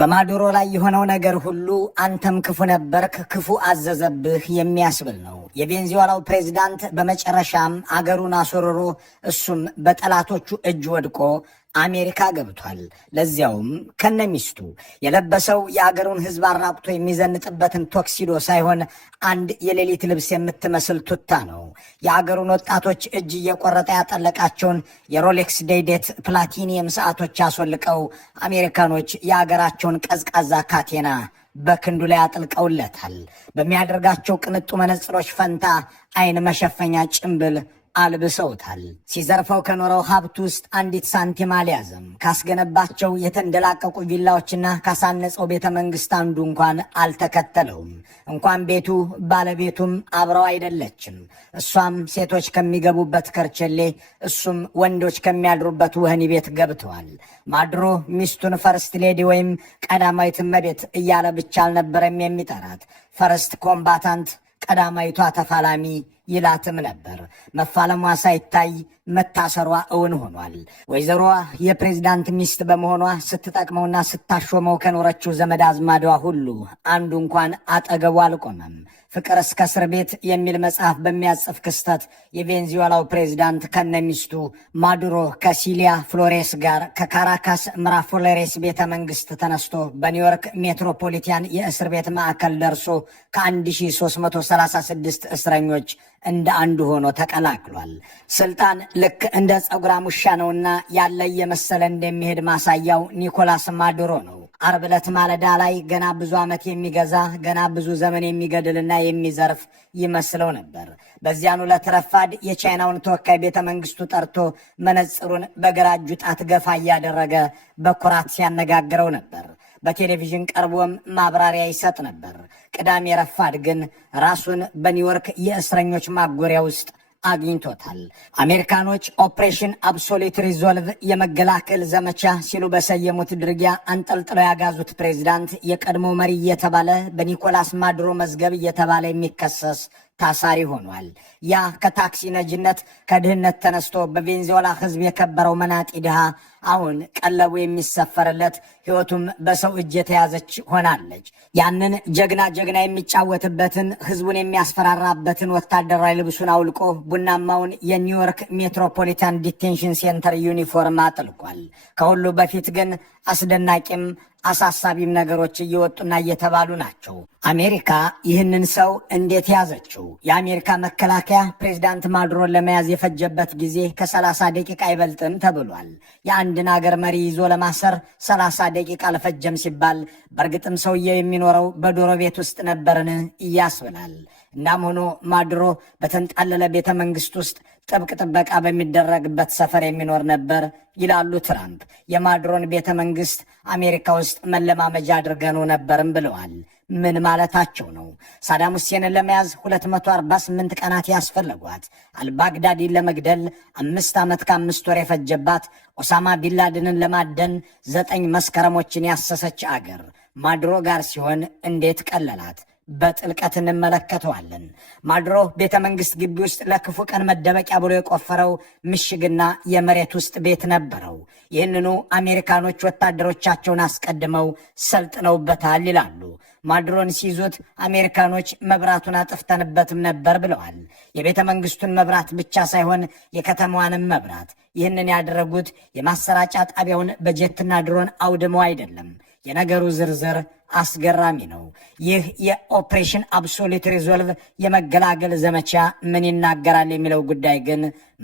በማዱሮ ላይ የሆነው ነገር ሁሉ አንተም ክፉ ነበርክ፣ ክፉ አዘዘብህ የሚያስብል ነው። የቬንዙዌላው ፕሬዝዳንት በመጨረሻም አገሩን አስወርሮ እሱም በጠላቶቹ እጅ ወድቆ አሜሪካ ገብቷል። ለዚያውም ከነሚስቱ የለበሰው የአገሩን ሕዝብ አራቁቶ የሚዘንጥበትን ቶክሲዶ ሳይሆን አንድ የሌሊት ልብስ የምትመስል ቱታ ነው። የአገሩን ወጣቶች እጅ እየቆረጠ ያጠለቃቸውን የሮሌክስ ዴይዴት ፕላቲኒየም ሰዓቶች አስወልቀው አሜሪካኖች የአገራቸውን ቀዝቃዛ ካቴና በክንዱ ላይ አጥልቀውለታል። በሚያደርጋቸው ቅንጡ መነጽሮች ፈንታ አይን መሸፈኛ ጭምብል አልብሰውታል። ሲዘርፈው ከኖረው ሀብት ውስጥ አንዲት ሳንቲም አልያዘም። ካስገነባቸው የተንደላቀቁ ቪላዎችና ካሳነጸው ቤተ መንግስት አንዱ እንኳን አልተከተለውም። እንኳን ቤቱ ባለቤቱም አብረው አይደለችም። እሷም ሴቶች ከሚገቡበት ከርቸሌ፣ እሱም ወንዶች ከሚያድሩበት ወህኒ ቤት ገብተዋል። ማድሮ ሚስቱን ፈርስት ሌዲ ወይም ቀዳማዊት እመቤት እያለ ብቻ አልነበረም የሚጠራት። ፈርስት ኮምባታንት፣ ቀዳማዊቷ ተፋላሚ ይላትም ነበር። መፋለሟ ሳይታይ መታሰሯ እውን ሆኗል። ወይዘሮዋ የፕሬዝዳንት ሚስት በመሆኗ ስትጠቅመውና ስታሾመው ከኖረችው ዘመድ አዝማዷ ሁሉ አንዱ እንኳን አጠገቡ አልቆመም። ፍቅር እስከ እስር ቤት የሚል መጽሐፍ በሚያጽፍ ክስተት የቬንዙዌላው ፕሬዝዳንት ከነሚስቱ ማዱሮ ከሲሊያ ፍሎሬስ ጋር ከካራካስ ምራፎሌሬስ ቤተ መንግስት ተነስቶ በኒውዮርክ ሜትሮፖሊታን የእስር ቤት ማዕከል ደርሶ ከ1336 እስረኞች እንደ አንዱ ሆኖ ተቀላቅሏል። ስልጣን ልክ እንደ ጸጉራም ውሻ ነውና ያለ የመሰለ እንደሚሄድ ማሳያው ኒኮላስ ማዱሮ ነው። ዓርብ ዕለት ማለዳ ላይ ገና ብዙ ዓመት የሚገዛ ገና ብዙ ዘመን የሚገድልና የሚዘርፍ ይመስለው ነበር። በዚያን ዕለት ረፋድ የቻይናውን ተወካይ ቤተ መንግስቱ ጠርቶ መነጽሩን በግራ እጁ ጣት ገፋ እያደረገ በኩራት ሲያነጋግረው ነበር። በቴሌቪዥን ቀርቦም ማብራሪያ ይሰጥ ነበር። ቅዳሜ ረፋድ ግን ራሱን በኒውዮርክ የእስረኞች ማጎሪያ ውስጥ አግኝቶታል። አሜሪካኖች ኦፕሬሽን አብሶሉት ሪዞልቭ የመገላከል ዘመቻ ሲሉ በሰየሙት ድርጊያ አንጠልጥለው ያጋዙት ፕሬዝዳንት የቀድሞ መሪ እየተባለ በኒኮላስ ማዱሮ መዝገብ እየተባለ የሚከሰስ ታሳሪ ሆኗል። ያ ከታክሲ ነጅነት ከድህነት ተነስቶ በቬንዙዌላ ሕዝብ የከበረው መናጢ ድሃ አሁን ቀለቡ የሚሰፈርለት ሕይወቱም በሰው እጅ የተያዘች ሆናለች። ያንን ጀግና የሚጫወትበትን ሕዝቡን የሚያስፈራራበትን ወታደራዊ ልብሱን አውልቆ ቡናማውን የኒውዮርክ ሜትሮፖሊታን ዲቴንሽን ሴንተር ዩኒፎርም አጥልቋል። ከሁሉ በፊት ግን አስደናቂም አሳሳቢም ነገሮች እየወጡና እየተባሉ ናቸው። አሜሪካ ይህንን ሰው እንዴት ያዘችው? የአሜሪካ መከላከያ ፕሬዝዳንት ማዱሮን ለመያዝ የፈጀበት ጊዜ ከ30 ደቂቃ አይበልጥም ተብሏል። የአንድን አገር መሪ ይዞ ለማሰር 30 ደቂቃ አልፈጀም ሲባል በእርግጥም ሰውየው የሚኖረው በዶሮ ቤት ውስጥ ነበርን እያስብላል። እናም ሆኖ ማዱሮ በተንጣለለ ቤተ መንግስት ውስጥ ጥብቅ ጥበቃ በሚደረግበት ሰፈር የሚኖር ነበር ይላሉ ትራምፕ። የማዱሮን ቤተ መንግስት አሜሪካ ውስጥ መለማመጃ አድርገነው ነበርም ብለዋል። ምን ማለታቸው ነው? ሳዳም ሁሴንን ለመያዝ 248 ቀናት ያስፈለጓት፣ አልባግዳዲን ለመግደል 5 ዓመት ከ5 ወር የፈጀባት፣ ኦሳማ ቢንላደንን ለማደን 9 መስከረሞችን ያሰሰች አገር ማዱሮ ጋር ሲሆን እንዴት ቀለላት? በጥልቀት እንመለከተዋለን። ማዱሮ ቤተ መንግስት ግቢ ውስጥ ለክፉ ቀን መደበቂያ ብሎ የቆፈረው ምሽግና የመሬት ውስጥ ቤት ነበረው። ይህንኑ አሜሪካኖች ወታደሮቻቸውን አስቀድመው ሰልጥነውበታል ይላሉ። ማዱሮን ሲይዙት አሜሪካኖች መብራቱን አጥፍተንበትም ነበር ብለዋል። የቤተ መንግስቱን መብራት ብቻ ሳይሆን የከተማዋንም መብራት። ይህንን ያደረጉት የማሰራጫ ጣቢያውን በጀትና ድሮን አውድመው አይደለም። የነገሩ ዝርዝር አስገራሚ ነው። ይህ የኦፕሬሽን አብሶሉት ሪዞልቭ የመገላገል ዘመቻ ምን ይናገራል የሚለው ጉዳይ ግን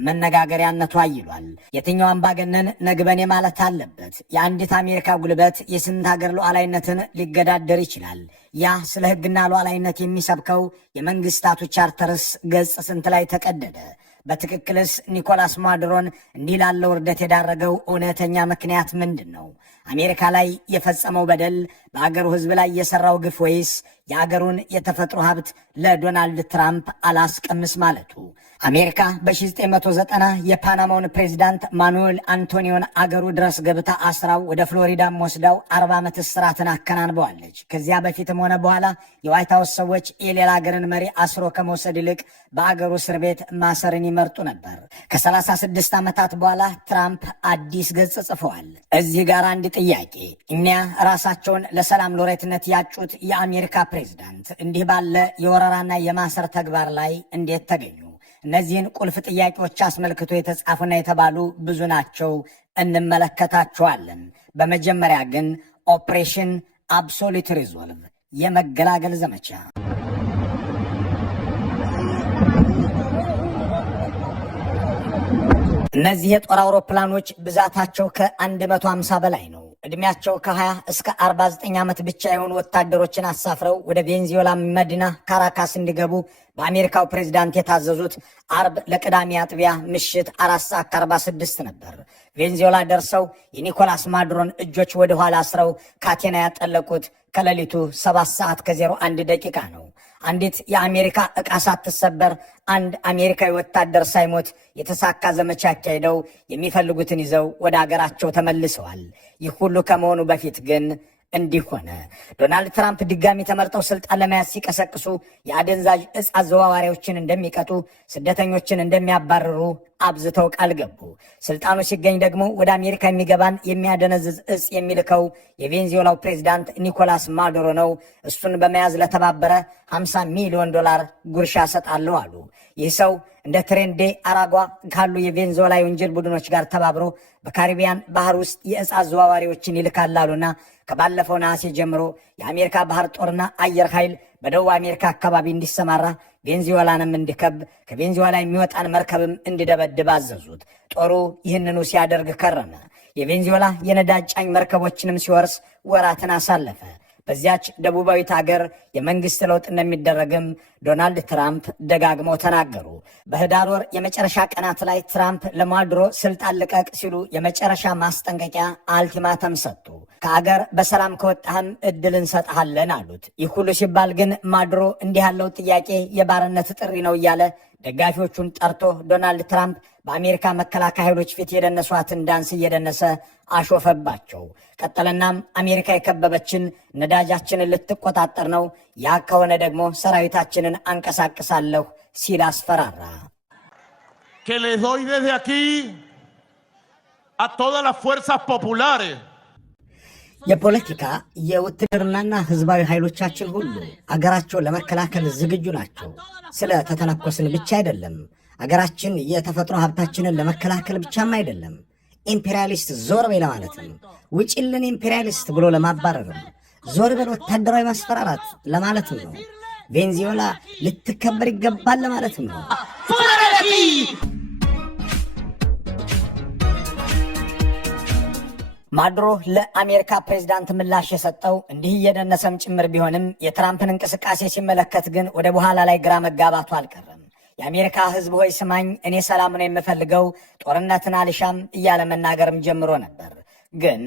መነጋገሪያነቱ አይሏል። የትኛው አምባገነን ነግበኔ ማለት አለበት? የአንዲት አሜሪካ ጉልበት የስንት ሀገር ሉዓላዊነትን ሊገዳደር ይችላል? ያ ስለ ሕግና ሉዓላዊነት የሚሰብከው የመንግስታቱ ቻርተርስ ገጽ ስንት ላይ ተቀደደ? በትክክልስ ኒኮላስ ማዱሮን እንዲህ ላለው ውርደት የዳረገው እውነተኛ ምክንያት ምንድን ነው? አሜሪካ ላይ የፈጸመው በደል፣ በአገሩ ሕዝብ ላይ የሰራው ግፍ፣ ወይስ የአገሩን የተፈጥሮ ሀብት ለዶናልድ ትራምፕ አላስቀምስ ማለቱ? አሜሪካ በ1990 የፓናማውን ፕሬዚዳንት ማኑኤል አንቶኒዮን አገሩ ድረስ ገብታ አስራው ወደ ፍሎሪዳም ወስዳው 40 ዓመት እስራትን አከናንበዋለች። ከዚያ በፊትም ሆነ በኋላ የዋይት ሃውስ ሰዎች የሌላ አገርን መሪ አስሮ ከመውሰድ ይልቅ በአገሩ እስር ቤት ማሰርን ይመርጡ ነበር። ከ36 ዓመታት በኋላ ትራምፕ አዲስ ገጽ ጽፈዋል። እዚህ ጋር አንድ ጥያቄ እኛ ራሳቸውን ለሰላም ሎሬትነት ያጩት የአሜሪካ ፕሬዝዳንት እንዲህ ባለ የወረራና የማሰር ተግባር ላይ እንዴት ተገኙ? እነዚህን ቁልፍ ጥያቄዎች አስመልክቶ የተጻፉና የተባሉ ብዙ ናቸው፣ እንመለከታቸዋለን። በመጀመሪያ ግን ኦፕሬሽን አብሶሉት ሪዞልቭ የመገላገል ዘመቻ። እነዚህ የጦር አውሮፕላኖች ብዛታቸው ከ150 በላይ ነው። ዕድሜያቸው ከ20 እስከ 49 ዓመት ብቻ የሆኑ ወታደሮችን አሳፍረው ወደ ቬንዙዌላ መዲና ካራካስ እንዲገቡ በአሜሪካው ፕሬዝዳንት የታዘዙት አርብ ለቅዳሜ አጥቢያ ምሽት 4:46 ነበር። ቬንዙዌላ ደርሰው የኒኮላስ ማዱሮን እጆች ወደ ኋላ አስረው ካቴና ያጠለቁት ከሌሊቱ 7:01 ደቂቃ ነው። አንዲት የአሜሪካ ዕቃ ሳትሰበር አንድ አሜሪካዊ ወታደር ሳይሞት የተሳካ ዘመቻ አካሂደው የሚፈልጉትን ይዘው ወደ አገራቸው ተመልሰዋል። ይህ ሁሉ ከመሆኑ በፊት ግን እንዲህ ሆነ። ዶናልድ ትራምፕ ድጋሚ ተመርጠው ስልጣን ለመያዝ ሲቀሰቅሱ የአደንዛዥ ዕፅ አዘዋዋሪዎችን እንደሚቀጡ፣ ስደተኞችን እንደሚያባርሩ አብዝተው ቃል ገቡ። ስልጣኑ ሲገኝ ደግሞ ወደ አሜሪካ የሚገባን የሚያደነዝዝ ዕፅ የሚልከው የቬንዙዌላው ፕሬዝዳንት ኒኮላስ ማዱሮ ነው። እሱን በመያዝ ለተባበረ $50 ሚሊዮን ጉርሻ ሰጣለሁ አሉ። ይህ ሰው እንደ ትሬንዴ አራጓ ካሉ የቬንዙዌላ የወንጀል ቡድኖች ጋር ተባብሮ በካሪቢያን ባህር ውስጥ የዕፅ አዘዋዋሪዎችን ይልካል አሉና ከባለፈው ነሐሴ ጀምሮ የአሜሪካ ባህር ጦርና አየር ኃይል በደቡብ አሜሪካ አካባቢ እንዲሰማራ ቬንዙዌላንም እንዲከብ ከቬንዙዌላ የሚወጣን መርከብም እንዲደበድብ አዘዙት። ጦሩ ይህንኑ ሲያደርግ ከረመ። የቬንዙዌላ የነዳጅ ጫኝ መርከቦችንም ሲወርስ ወራትን አሳለፈ። በዚያች ደቡባዊት ሀገር የመንግስት ለውጥ እንደሚደረግም ዶናልድ ትራምፕ ደጋግመው ተናገሩ። በህዳር ወር የመጨረሻ ቀናት ላይ ትራምፕ ለማዱሮ ስልጣን ልቀቅ ሲሉ የመጨረሻ ማስጠንቀቂያ አልቲማተም ሰጡ። ከአገር በሰላም ከወጣህም እድል እንሰጥሃለን አሉት። ይህ ሁሉ ሲባል ግን ማዱሮ እንዲህ ያለው ጥያቄ የባርነት ጥሪ ነው እያለ ደጋፊዎቹን ጠርቶ ዶናልድ ትራምፕ በአሜሪካ መከላከያ ኃይሎች ፊት የደነሷትን ዳንስ እየደነሰ አሾፈባቸው። ቀጠለናም አሜሪካ የከበበችን ነዳጃችንን ልትቆጣጠር ነው፣ ያ ከሆነ ደግሞ ሰራዊታችንን አንቀሳቅሳለሁ ሲል አስፈራራ። que les doy desde aquí a todas las fuerzas populares የፖለቲካ የውትድርናና ህዝባዊ ኃይሎቻችን ሁሉ አገራቸውን ለመከላከል ዝግጁ ናቸው። ስለ ተተነኮስን ብቻ አይደለም፣ አገራችን የተፈጥሮ ሀብታችንን ለመከላከል ብቻም አይደለም፣ ኢምፔሪያሊስት ዞር በይ ለማለትም፣ ውጭልን ኢምፔሪያሊስት ብሎ ለማባረርም፣ ዞር በል ወታደራዊ ማስፈራራት ለማለትም ነው። ቬንዙዌላ ልትከበር ይገባል ለማለትም ነው። ማዱሮ ለአሜሪካ ፕሬዝዳንት ምላሽ የሰጠው እንዲህ እየደነሰም ጭምር ቢሆንም የትራምፕን እንቅስቃሴ ሲመለከት ግን ወደ በኋላ ላይ ግራ መጋባቱ አልቀረም። የአሜሪካ ሕዝብ ሆይ ስማኝ፣ እኔ ሰላም ነው የምፈልገው፣ ጦርነትን አልሻም እያለ መናገርም ጀምሮ ነበር። ግን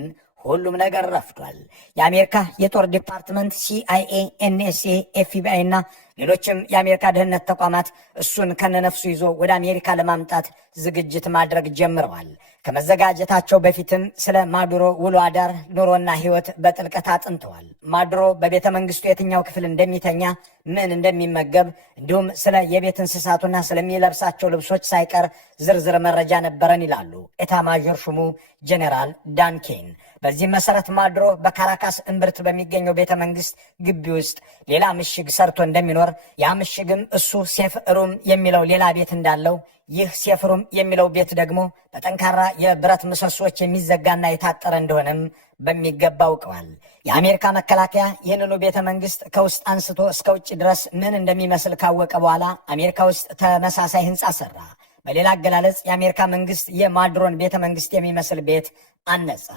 ሁሉም ነገር ረፍዷል። የአሜሪካ የጦር ዲፓርትመንት፣ ሲአይኤ፣ ኤንኤስኤ፣ ኤፍቢአይ እና ሌሎችም የአሜሪካ ደህንነት ተቋማት እሱን ከነነፍሱ ይዞ ወደ አሜሪካ ለማምጣት ዝግጅት ማድረግ ጀምረዋል። ከመዘጋጀታቸው በፊትም ስለ ማዱሮ ውሎ አዳር ኑሮና ሕይወት በጥልቀት አጥንተዋል። ማዱሮ በቤተ መንግስቱ የትኛው ክፍል እንደሚተኛ፣ ምን እንደሚመገብ እንዲሁም ስለ የቤት እንስሳቱና ስለሚለብሳቸው ልብሶች ሳይቀር ዝርዝር መረጃ ነበረን ይላሉ ኤታማዦር ሹሙ ጄኔራል ዳን ኬን። በዚህም መሰረት ማዱሮ በካራካስ እምብርት በሚገኘው ቤተ መንግስት ግቢ ውስጥ ሌላ ምሽግ ሰርቶ እንደሚኖር፣ ያ ምሽግም እሱ ሴፍ ሩም የሚለው ሌላ ቤት እንዳለው፣ ይህ ሴፍ ሩም የሚለው ቤት ደግሞ በጠንካራ የብረት ምሰሶች የሚዘጋና የታጠረ እንደሆነም በሚገባ አውቀዋል። የአሜሪካ መከላከያ ይህንኑ ቤተ መንግስት ከውስጥ አንስቶ እስከ ውጭ ድረስ ምን እንደሚመስል ካወቀ በኋላ አሜሪካ ውስጥ ተመሳሳይ ህንፃ ሰራ። በሌላ አገላለጽ የአሜሪካ መንግስት የማዱሮን ቤተ መንግስት የሚመስል ቤት አነጸ።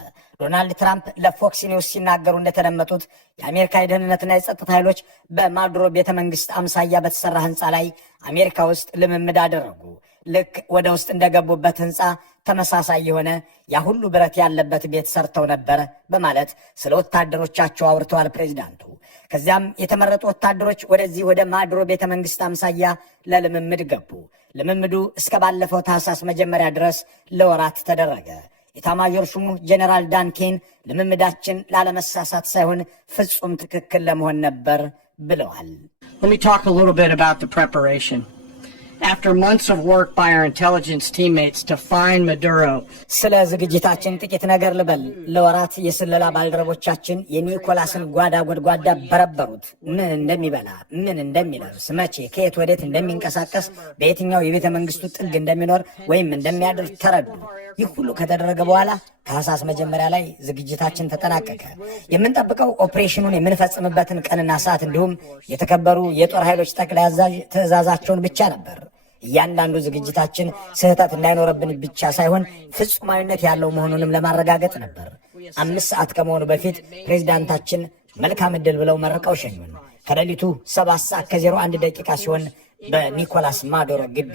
ዶናልድ ትራምፕ ለፎክስ ኒውስ ሲናገሩ እንደተደመጡት የአሜሪካ የደህንነትና የጸጥታ ኃይሎች በማዱሮ ቤተ መንግስት አምሳያ በተሰራ ህንፃ ላይ አሜሪካ ውስጥ ልምምድ አደረጉ። ልክ ወደ ውስጥ እንደገቡበት ህንፃ ተመሳሳይ የሆነ ያ ሁሉ ብረት ያለበት ቤት ሰርተው ነበር በማለት ስለ ወታደሮቻቸው አውርተዋል ፕሬዚዳንቱ። ከዚያም የተመረጡ ወታደሮች ወደዚህ ወደ ማዱሮ ቤተ መንግስት አምሳያ ለልምምድ ገቡ። ልምምዱ እስከ ባለፈው ታህሳስ መጀመሪያ ድረስ ለወራት ተደረገ። ኤታማዦር ሹሙ ጄኔራል ዳን ኬን ልምምዳችን ላለመሳሳት ሳይሆን ፍጹም ትክክል ለመሆን ነበር ብለዋል። Let me talk a little bit about the preparation. after months of work by our intelligence teammates to find Maduro. ስለ ዝግጅታችን ጥቂት ነገር ልበል። ለወራት የስለላ ባልደረቦቻችን የኒኮላስን ጓዳ ጎድጓዳ በረበሩት። ምን እንደሚበላ፣ ምን እንደሚለብስ፣ መቼ፣ ከየት ወዴት እንደሚንቀሳቀስ፣ በየትኛው የቤተ መንግስቱ ጥግ እንደሚኖር ወይም እንደሚያድር ተረዱ። ይህ ሁሉ ከተደረገ በኋላ ታህሳስ መጀመሪያ ላይ ዝግጅታችን ተጠናቀቀ። የምንጠብቀው ኦፕሬሽኑን የምንፈጽምበትን ቀንና ሰዓት እንዲሁም የተከበሩ የጦር ኃይሎች ጠቅላይ አዛዥ ትዕዛዛቸውን ብቻ ነበር። እያንዳንዱ ዝግጅታችን ስህተት እንዳይኖርብን ብቻ ሳይሆን ፍጹማዊነት ያለው መሆኑንም ለማረጋገጥ ነበር። 5 ሰዓት ከመሆኑ በፊት ፕሬዚዳንታችን መልካም ዕድል ብለው መርቀው ሸኙን። ከሌሊቱ 7 ሰዓት ከ01 ደቂቃ ሲሆን በኒኮላስ ማዱሮ ግቢ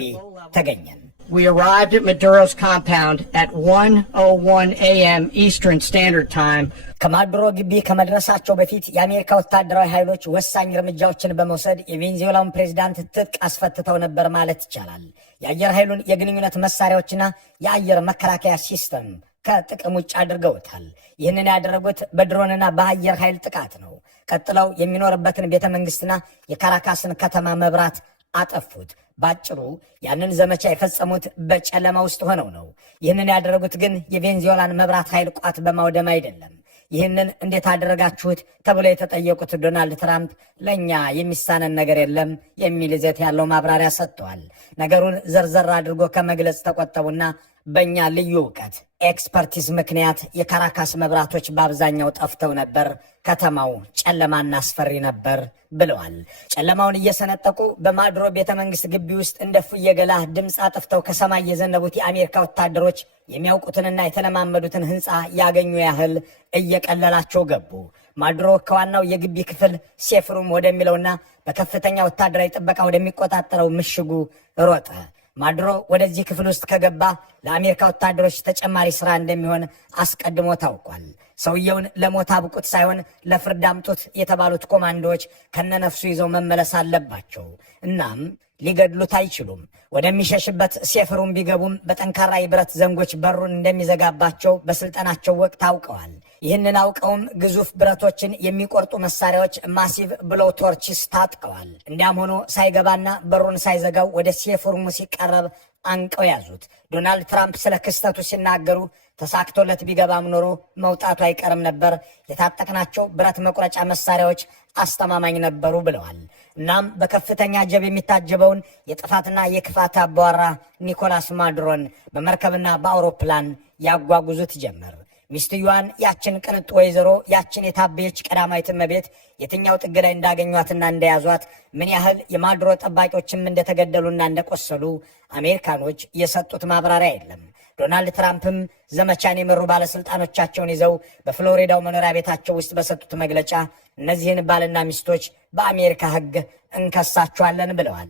ተገኘን። We arrived at Maduro's compound at 1:01 a.m. Eastern Standard Time. ከማዱሮ ግቢ ከመድረሳቸው በፊት የአሜሪካ ወታደራዊ ኃይሎች ወሳኝ እርምጃዎችን በመውሰድ የቬንዙዌላውን ፕሬዝዳንት ትጥቅ አስፈትተው ነበር ማለት ይቻላል። የአየር ኃይሉን የግንኙነት መሳሪያዎችና የአየር መከላከያ ሲስተም ከጥቅም ውጭ አድርገውታል። ይህንን ያደረጉት በድሮንና በአየር ኃይል ጥቃት ነው። ቀጥለው የሚኖርበትን ቤተ መንግስትና የካራካስን ከተማ መብራት አጠፉት። ባጭሩ ያንን ዘመቻ የፈጸሙት በጨለማ ውስጥ ሆነው ነው። ይህንን ያደረጉት ግን የቬንዙዌላን መብራት ኃይል ቋት በማውደም አይደለም። ይህንን እንዴት አደረጋችሁት ተብለው የተጠየቁት ዶናልድ ትራምፕ ለእኛ የሚሳነን ነገር የለም የሚል ይዘት ያለው ማብራሪያ ሰጥተዋል። ነገሩን ዘርዘር አድርጎ ከመግለጽ ተቆጠቡና በእኛ ልዩ እውቀት ኤክስፐርቲዝ ምክንያት የካራካስ መብራቶች በአብዛኛው ጠፍተው ነበር፣ ከተማው ጨለማና አስፈሪ ነበር ብለዋል። ጨለማውን እየሰነጠቁ በማዱሮ ቤተ መንግስት ግቢ ውስጥ እንደ ፉየገላ ድምፅ አጥፍተው ከሰማይ የዘነቡት የአሜሪካ ወታደሮች የሚያውቁትንና የተለማመዱትን ህንፃ ያገኙ ያህል እየቀለላቸው ገቡ። ማዱሮ ከዋናው የግቢ ክፍል ሴፍሩም ወደሚለውና በከፍተኛ ወታደራዊ ጥበቃ ወደሚቆጣጠረው ምሽጉ ሮጠ። ማዱሮ ወደዚህ ክፍል ውስጥ ከገባ ለአሜሪካ ወታደሮች ተጨማሪ ስራ እንደሚሆን አስቀድሞ ታውቋል። ሰውየውን ለሞት አብቁት ሳይሆን ለፍርድ አምጡት የተባሉት ኮማንዶዎች ከነነፍሱ ይዘው መመለስ አለባቸው። እናም ሊገድሉት አይችሉም። ወደሚሸሽበት ሴፍሩም ቢገቡም በጠንካራ የብረት ዘንጎች በሩን እንደሚዘጋባቸው በስልጠናቸው ወቅት አውቀዋል። ይህንን አውቀውም ግዙፍ ብረቶችን የሚቆርጡ መሳሪያዎች ማሲቭ ብሎው ቶርችስ ታጥቀዋል። እንዲያም ሆኖ ሳይገባና በሩን ሳይዘጋው ወደ ሴፍሩሙ ሲቀረብ አንቀው ያዙት። ዶናልድ ትራምፕ ስለ ክስተቱ ሲናገሩ ተሳክቶለት ቢገባም ኖሮ መውጣቱ አይቀርም ነበር፣ የታጠቅናቸው ብረት መቁረጫ መሳሪያዎች አስተማማኝ ነበሩ ብለዋል። እናም በከፍተኛ ጀብ የሚታጀበውን የጥፋትና የክፋት አባወራ ኒኮላስ ማዱሮን በመርከብና በአውሮፕላን ያጓጉዙት ጀመር። ሚስትየዋን ያችን ቅንጡ ወይዘሮ ያችን የታበየች ቀዳማዊት እመቤት የትኛው ጥግ ላይ እንዳገኟትና እንደያዟት ምን ያህል የማዱሮ ጠባቂዎችም እንደተገደሉና እንደቆሰሉ አሜሪካኖች የሰጡት ማብራሪያ የለም። ዶናልድ ትራምፕም ዘመቻን የመሩ ባለስልጣኖቻቸውን ይዘው በፍሎሪዳው መኖሪያ ቤታቸው ውስጥ በሰጡት መግለጫ እነዚህን ባልና ሚስቶች በአሜሪካ ሕግ እንከሳቸዋለን ብለዋል።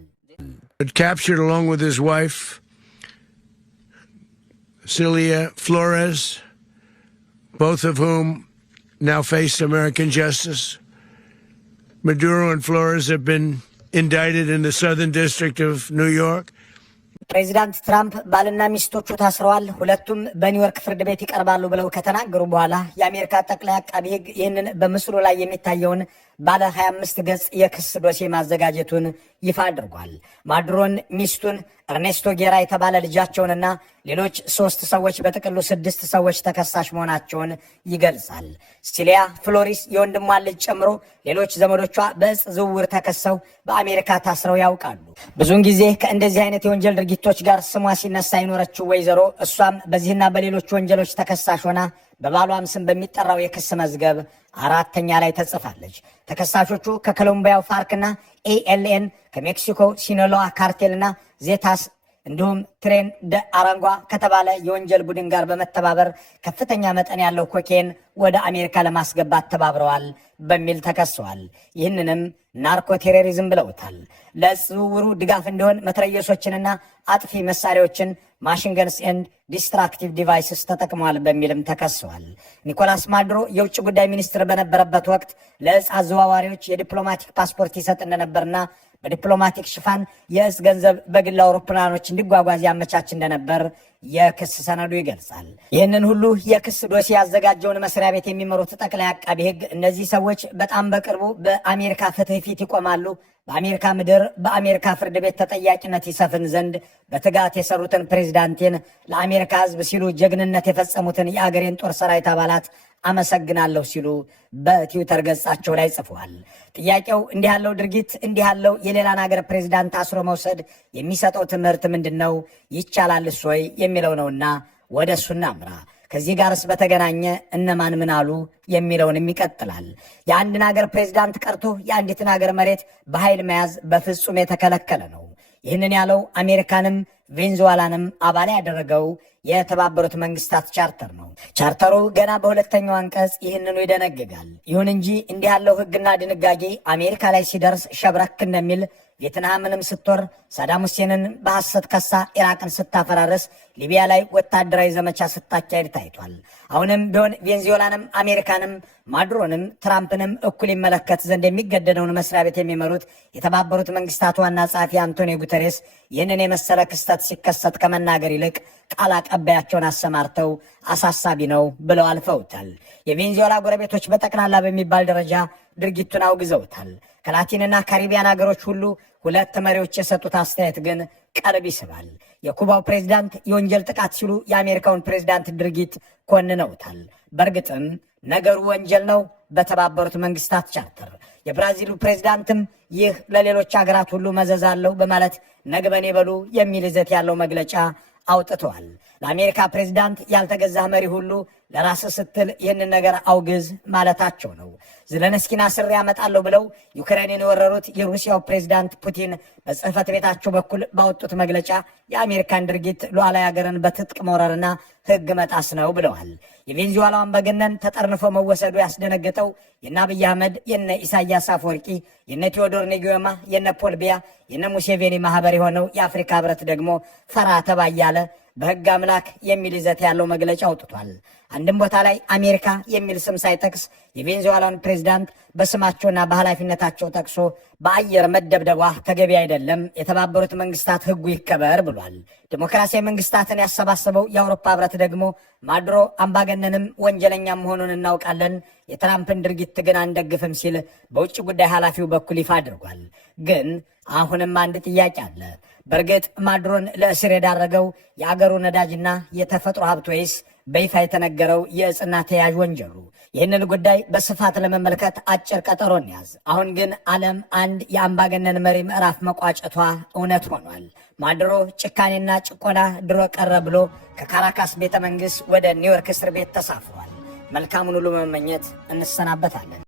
Captured along with his wife, Celia Flores, both of whom now face American justice. Maduro and Flores have been indicted in the Southern District of New York. ፕሬዚዳንት ትራምፕ ባልና ሚስቶቹ ታስረዋል፣ ሁለቱም በኒውዮርክ ፍርድ ቤት ይቀርባሉ ብለው ከተናገሩ በኋላ የአሜሪካ ጠቅላይ አቃቢ ሕግ ይህንን በምስሉ ላይ የሚታየውን ባለ 25 ገጽ የክስ ዶሴ ማዘጋጀቱን ይፋ አድርጓል። ማዱሮን፣ ሚስቱን፣ ኤርኔስቶ ጌራ የተባለ ልጃቸውንና ሌሎች 3 ሰዎች በጥቅሉ 6 ሰዎች ተከሳሽ መሆናቸውን ይገልጻል። ሲሊያ ፍሎሪስ የወንድሟን ልጅ ጨምሮ ሌሎች ዘመዶቿ በእጽ ዝውውር ተከሰው በአሜሪካ ታስረው ያውቃሉ። ብዙውን ጊዜ ከእንደዚህ አይነት የወንጀል ድርጊቶች ጋር ስሟ ሲነሳ የኖረችው ወይዘሮ እሷም በዚህና በሌሎች ወንጀሎች ተከሳሽ ሆና በባሏም ስም በሚጠራው የክስ መዝገብ 4ኛ ላይ ተጽፋለች። ተከሳሾቹ ከኮሎምቢያው ፋርክና ኤኤልኤን ከሜክሲኮ ሲኖሎዋ ካርቴልና ዜታስ እንዲሁም ትሬን ደ አረንጓ ከተባለ የወንጀል ቡድን ጋር በመተባበር ከፍተኛ መጠን ያለው ኮኬን ወደ አሜሪካ ለማስገባት ተባብረዋል በሚል ተከሰዋል። ይህንንም ናርኮ ቴሮሪዝም ብለውታል። ለዝውውሩ ድጋፍ እንዲሆን መትረየሶችንና አጥፊ መሳሪያዎችን ማሽንገንስ ኤንድ ዲስትራክቲቭ ዲቫይስስ ተጠቅመዋል በሚልም ተከሰዋል። ኒኮላስ ማዱሮ የውጭ ጉዳይ ሚኒስትር በነበረበት ወቅት ለእጽ አዘዋዋሪዎች የዲፕሎማቲክ ፓስፖርት ይሰጥ እንደነበርና በዲፕሎማቲክ ሽፋን የእስ ገንዘብ በግል አውሮፕላኖች እንዲጓጓዝ ያመቻች እንደነበር የክስ ሰነዱ ይገልጻል። ይህንን ሁሉ የክስ ዶሴ ያዘጋጀውን መስሪያ ቤት የሚመሩት ጠቅላይ አቃቢ ሕግ እነዚህ ሰዎች በጣም በቅርቡ በአሜሪካ ፍትህ ፊት ይቆማሉ፣ በአሜሪካ ምድር በአሜሪካ ፍርድ ቤት ተጠያቂነት ይሰፍን ዘንድ በትጋት የሰሩትን ፕሬዝዳንቴን፣ ለአሜሪካ ሕዝብ ሲሉ ጀግንነት የፈጸሙትን የአገሬን ጦር ሰራዊት አባላት አመሰግናለሁ ሲሉ በትዊተር ገጻቸው ላይ ጽፈዋል። ጥያቄው እንዲህ ያለው ድርጊት እንዲህ ያለው የሌላን ሀገር ፕሬዝዳንት አስሮ መውሰድ የሚሰጠው ትምህርት ምንድነው? ይቻላልስ ወይ የሚለው ነውና ወደ እሱ እናምራ። ከዚህ ጋርስ በተገናኘ እነማን ምን አሉ የሚለውንም ይቀጥላል። የአንድን ሀገር ፕሬዝዳንት ቀርቶ የአንዲትን ሀገር መሬት በኃይል መያዝ በፍጹም የተከለከለ ነው። ይህንን ያለው አሜሪካንም ቬንዙዋላንም አባል ያደረገው የተባበሩት መንግስታት ቻርተር ነው። ቻርተሩ ገና በሁለተኛው አንቀጽ ይህንኑ ይደነግጋል። ይሁን እንጂ እንዲህ ያለው ሕግና ድንጋጌ አሜሪካ ላይ ሲደርስ ሸብረክ እንደሚል ቪየትናምንም ስትወር፣ ሳዳም ሁሴንን በሐሰት ከሳ ኢራቅን ስታፈራረስ፣ ሊቢያ ላይ ወታደራዊ ዘመቻ ስታካሄድ ታይቷል። አሁንም ቢሆን ቬንዙዌላንም አሜሪካንም ማዱሮንም ትራምፕንም እኩል ይመለከት ዘንድ የሚገደደውን መስሪያ ቤት የሚመሩት የተባበሩት መንግስታት ዋና ጸሐፊ አንቶኒዮ ጉተሬስ ይህንን የመሰለ ክስተት ሲከሰት ከመናገር ይልቅ ቃል አቀባያቸውን አሰማርተው አሳሳቢ ነው ብለው አልፈውታል። የቬንዙዌላ ጎረቤቶች በጠቅላላ በሚባል ደረጃ ድርጊቱን አውግዘውታል። ከላቲንና ካሪቢያን ሀገሮች ሁሉ ሁለት መሪዎች የሰጡት አስተያየት ግን ቀልብ ይስባል። የኩባው ፕሬዝዳንት የወንጀል ጥቃት ሲሉ የአሜሪካውን ፕሬዝዳንት ድርጊት ኮንነውታል። በእርግጥም ነገሩ ወንጀል ነው በተባበሩት መንግስታት ቻርተር። የብራዚሉ ፕሬዝዳንትም ይህ ለሌሎች ሀገራት ሁሉ መዘዝ አለው በማለት ነግበኔ በሉ የሚል ይዘት ያለው መግለጫ አውጥተዋል። ለአሜሪካ ፕሬዝዳንት ያልተገዛህ መሪ ሁሉ ለራስህ ስትል ይህንን ነገር አውግዝ ማለታቸው ነው። ዘለንስኪን አስሬ ያመጣለሁ ብለው ዩክሬንን የወረሩት የሩሲያው ፕሬዝዳንት ፑቲን በጽህፈት ቤታቸው በኩል ባወጡት መግለጫ የአሜሪካን ድርጊት ሉዓላዊ ሀገርን በትጥቅ መውረርና ሕግ መጣስ ነው ብለዋል። የቬንዙዌላው አምባገነን ተጠርንፎ መወሰዱ ያስደነገጠው የነ አብይ አህመድ፣ የነ ኢሳያስ አፈወርቂ፣ የነ ቴዎዶር ኔጊዮማ፣ የነ ፖል ቢያ፣ የነ ሙሴቬኒ ማህበር የሆነው የአፍሪካ ህብረት ደግሞ ፈራ ተባ እያለ በሕግ አምላክ የሚል ይዘት ያለው መግለጫ አውጥቷል። አንድም ቦታ ላይ አሜሪካ የሚል ስም ሳይጠቅስ የቬንዙዌላውን ፕሬዝዳንት በስማቸውና በኃላፊነታቸው ጠቅሶ በአየር መደብደቧ ተገቢ አይደለም፣ የተባበሩት መንግስታት ሕጉ ይከበር ብሏል። ዲሞክራሲያዊ መንግስታትን ያሰባሰበው የአውሮፓ ህብረት ደግሞ ማዱሮ አምባገነንም ወንጀለኛም መሆኑን እናውቃለን፣ የትራምፕን ድርጊት ግን አንደግፍም ሲል በውጭ ጉዳይ ኃላፊው በኩል ይፋ አድርጓል። ግን አሁንም አንድ ጥያቄ አለ። በእርግጥ ማዱሮን ለእስር የዳረገው የአገሩ ነዳጅና የተፈጥሮ ሀብት ወይስ በይፋ የተነገረው የእጽና ተያዥ ወንጀሉ? ይህንን ጉዳይ በስፋት ለመመልከት አጭር ቀጠሮን ያዝ። አሁን ግን ዓለም አንድ የአምባገነን መሪ ምዕራፍ መቋጨቷ እውነት ሆኗል። ማዱሮ ጭካኔና ጭቆና ድሮ ቀረ ብሎ ከካራካስ ቤተ መንግሥት ወደ ኒውዮርክ እስር ቤት ተሳፍሯል። መልካሙን ሁሉ መመኘት እንሰናበታለን።